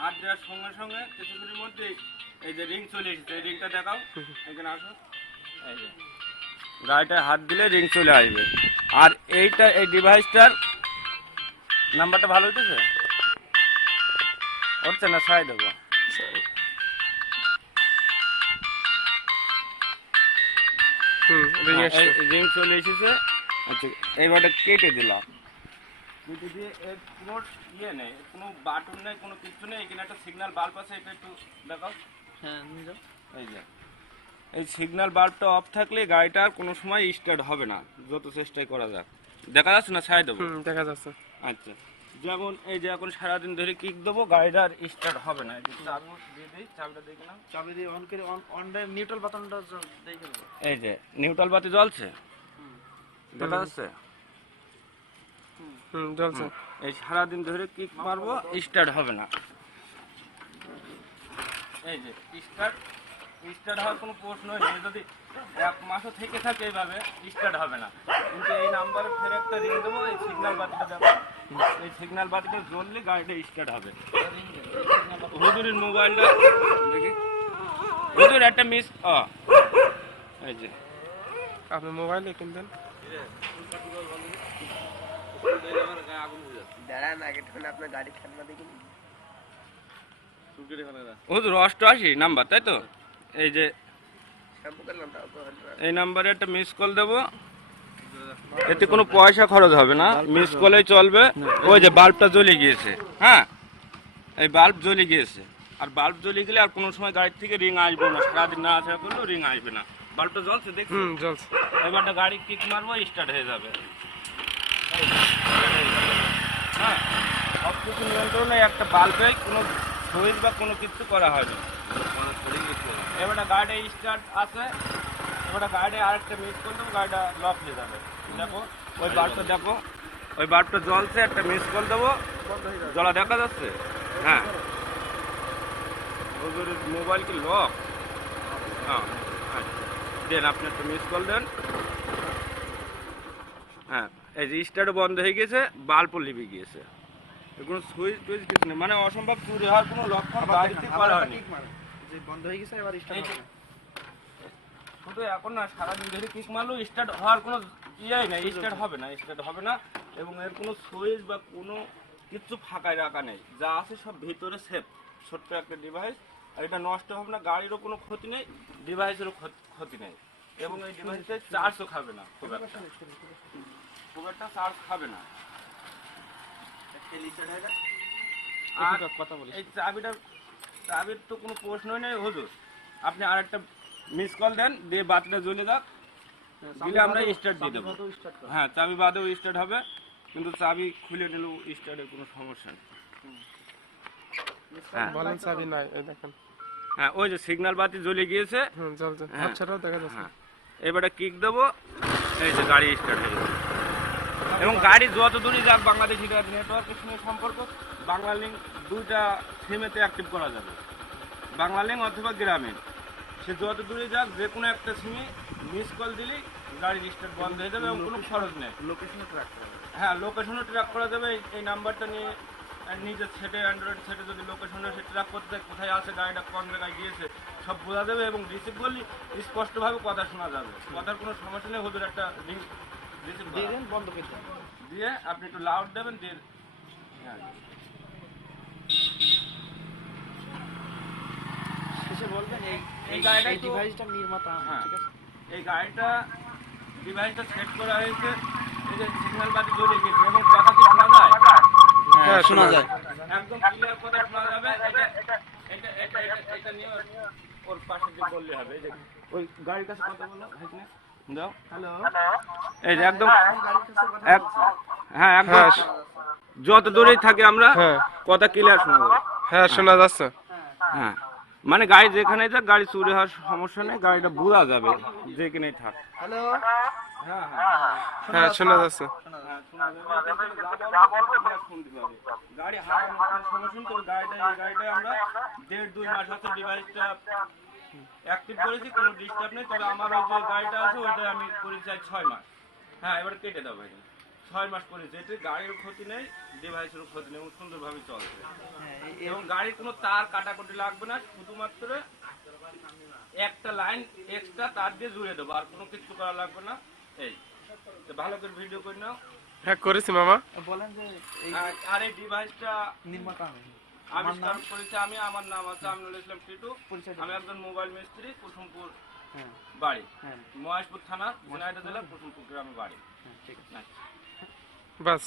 হাত দেওয়ার সঙ্গে সঙ্গে কিছুক্ষণের মধ্যে এই যে রিং চলে এসেছে, এই রিংটা দেখাও, এখানে আসো। এই যে গাড়িটায় হাত দিলে রিং চলে আসবে। আর এইটা এই ডিভাইসটার নাম্বারটা ভালো হইতেছে, হচ্ছে না ছাই দেবো। রিং চলে এসেছে। আচ্ছা এইবারটা কেটে দিলাম, কেটে দিয়ে এর কোনো ইয়ে নেই, কোনো বাটন নেই, কোনো কিছু নেই। এখানে একটা সিগন্যাল বাল্ব আছে, এটা একটু দেখাও। হ্যাঁ এই যে এই সিগন্যাল বাল্বটা অফ থাকলে গাড়িটা আর কোনো সময় স্টার্ট হবে না, যত চেষ্টাই করা যাক। দেখা যাচ্ছে না ছাই দেবো? দেখা যাচ্ছে। আচ্ছা যেমন এই যে এখন সারাদিন ধরে কিক দেবো, গাড়িটা আর স্টার্ট হবে না। চাবি দিয়ে দিই, চাবিটা দেখে নাও। চাবি দিয়ে অন করে অন নিউট্রাল বাটনটা দেখে নেবো। এই যে নিউট্রাল বাতি জ্বলছে, দেখা যাচ্ছে? জ্বলছে। এই সারাদিন ধরে কিক মারবো, স্টার্ট হবে না। এই যে স্টার্ট হওয়ার কোনো প্রশ্নই নেই। যদি 1 মাসও থেকে থাকে এইভাবে, স্টার্ট হবে না। কিন্তু এই নাম্বারে ফের একটা রিং দেবো, এই সিগন্যাল বাতিটা দেবো, এই সিগন্যাল বাতিটা জ্বললে গাড়িটা স্টার্ট হবে। হুজুরের মোবাইলটা দেখি, হুজুর একটা মিস। এই যে আপনি মোবাইলে কিনবেন। হুজুর 88 নাম্বার, তাই তো? এই যে এই নাম্বারে একটা মিস কল দেবো, এতে কোনো পয়সা খরচ হবে না, মিস কলেই চলবে। ওই যে বাল্বটা জ্বলে গিয়েছে, হ্যাঁ এই বাল্ব জ্বলে গিয়েছে। আর বাল্ব জ্বলে গেলে আর কোনো সময় গাড়ির থেকে রিং আসবে না, সারাদিন না আসা করলেও রিং আসবে না। বাল্বটা জ্বলছে দেখছি, জ্বলছে। এবারটা গাড়ি কিক মারবো, স্টার্ট হয়ে যাবে। হ্যাঁ সব কিছু নিয়ন্ত্রণে একটা বাল্বে কোনো সুইচ বা কোনো কিছু করা হয়নি। এবারটা গাড়িটা স্টার্ট আছে, এবারটা গাড়িটা আরেকটা মিস করে দেবো, গাড়িটা লক হয়ে যাবে। দেখো ওই বাল্বটা, দেখো ওই বাল্বটা জ্বলছে, একটা মিস কল দেবো, জ্বলা দেখা যাচ্ছে। হ্যাঁ মোবাইল কি লক? হ্যাঁ আচ্ছা দেন, আপনি একটা মিস কল দেন। হ্যাঁ এই যে স্টার্টও বন্ধ হয়ে গেছে, বাল্বও লিভে গিয়েছে, কোনো সুইচ টুইচ কিছু নেই, মানে অসম্ভব চুরি হওয়ার কোনো লক্ষণ গাড়িতে করা হয়নি। বন্ধ হয়ে গেছে, এবার স্টার্ট হবে। শুধু এখন না, সারাদিন ধরে কিক মারলেও স্টার্ট হওয়ার কোনো ইয়েই নেই, স্টার্ট হবে না, স্টার্ট হবে না। এবং এর কোনো সুইচ বা কোনো কিছু ফাঁকায় রাখা নেই, যা আছে সব ভিতরে সেফ, ছোট্ট একটা ডিভাইস। আর এটা নষ্ট হবে না, গাড়িরও কোনো ক্ষতি নেই, ডিভাইসেরও ক্ষতি নেই। এবং এই ডিভাইসে চার্জও খাবে না, খুব একটা চার্জ খাবে না। আর এই চাবির তো কোনো প্রশ্নই নেই হুজুর, আপনি আর একটা মিস কল দেন, দিয়ে বাতিটা জ্বলে যাক, দিলে আমরা স্টার্ট দিয়ে দেবো। হ্যাঁ চাবি বাদেও স্টার্ট হবে, কিন্তু চাবি খুলে নিলেও স্টার্টের কোনো সমস্যা নেই। হ্যাঁ বলেন চাবি নাই, এই দেখেন। হ্যাঁ ওই যে সিগন্যাল বাতি জ্বলে গিয়েছে, জ্বলছে, আচ্ছাটাও দেখা যাচ্ছে। হ্যাঁ এবারে কিক দেবো, এই যে গাড়ি স্টার্ট হয়ে যাবে। এবং গাড়ি যত দূরই যাক, বাংলাদেশ নেটওয়ার্কের সঙ্গে সম্পর্ক, বাংলা লিঙ্ক 2টা সিমেতে অ্যাক্টিভ করা যাবে, বাংলা লিঙ্ক অথবা গ্রামীণ। সে যত দূরে যাক, যে কোনো একটা সিমে মিস কল দিলেই গাড়ির স্টার্ট বন্ধ হয়ে যাবে এবং কোনো খরচ নেই। লোকেশনে ট্র্যাক করা যাবে। হ্যাঁ লোকেশনও ট্র্যাক করা যাবে। এই নাম্বারটা নিয়ে নিজের সেটে, অ্যান্ড্রয়েড সেটে যদি লোকেশনে সে ট্র্যাক করতে যায়, কোথায় আছে গাড়িটা, কোন জায়গায় গিয়েছে, সব বোঝা যাবে। এবং রিসিভ করলে স্পষ্টভাবে কথা শোনা যাবে, কথার কোনো সমস্যা নেই। হুজুর একটা রিসিভ দিয়ে দেন, বন্ধ করে দেন। দিয়ে আপনি একটু লাউড দেবেন, দিয়ে হ্যাঁ এসে বলবেন এই গাড়িটা এই ডিভাইসটা নির্মাতা। হ্যাঁ ঠিক আছে, এই গাড়িটা ডিভাইসটা সেট করা হয়েছে, এই যে সিগন্যাল বাতি জ্বলে গেছে এবং কথা কি শোনা যায়? হ্যাঁ শোনা যায়, একদম ক্লিয়ার কথা শোনা যাবে। এটা নিয়ে ওর পাশে যে বললে হবে, এই যে ওই গাড়ির কাছে কথা বলো, ভাইসনে দাও। হ্যালো, এই যে একদম গাড়ির কাছে কথা বলছি। হ্যাঁ একদম যত দূরেই থাকি আমরা, কথা ক্লিয়ার শোনা যাবে। হ্যাঁ শোনা যাচ্ছে। হ্যাঁ মানে গাড়ি যেখানে যাক, গাড়ি চুরি হওয়ার সমস্যা নেই, গাড়িটা বোঝা যাবে যেখানেই থাক। হ্যালো, হ্যাঁ হ্যাঁ শোনা যাচ্ছে। গাড়ি হারানোর সমস্যা তো, এই গাড়িটা আমরা 1.5-2 মাস হচ্ছে ডিভাইসটা অ্যাক্টিভ করেছি, কোনো ডিস্টার্ব নেই। তবে আমার ওই যে গাড়িটা আছে, ওইটা আমি করেছি 6 মাস। হ্যাঁ এবার কেটে দাও ভাই, 6 মাস করেছি। এতে গাড়ির ক্ষতি নেই, ডিভাইসেরও ক্ষতি নেই এবং সুন্দরভাবে চলছে। হ্যাঁ এবং গাড়ির কোনো তার কাটাকুটি লাগবে না, শুধুমাত্র একটা লাইন এক্সট্রা তার দিয়ে জুড়ে দেবো, আর কোনো কিছু করা লাগবে না। এই তো ভালো করে ভিডিও করে নাও। হ্যাঁ করেছি মামা। বলেন যে এই আর এই ডিভাইসটা নির্মাতা আমি। আবিষ্কার করেছি আমি, আমার নাম আছে আমিনুল ইসলাম টিটু। পরিচয় আমি একজন মোবাইল মিস্ত্রি, কুসুমপুর হ্যাঁ বাড়ি, হ্যাঁ মহেশপুর থানা, ঝিনাইদহ জেলা, কুসুমপুর গ্রামে বাড়ি। হ্যাঁ ঠিক আছে। বাস।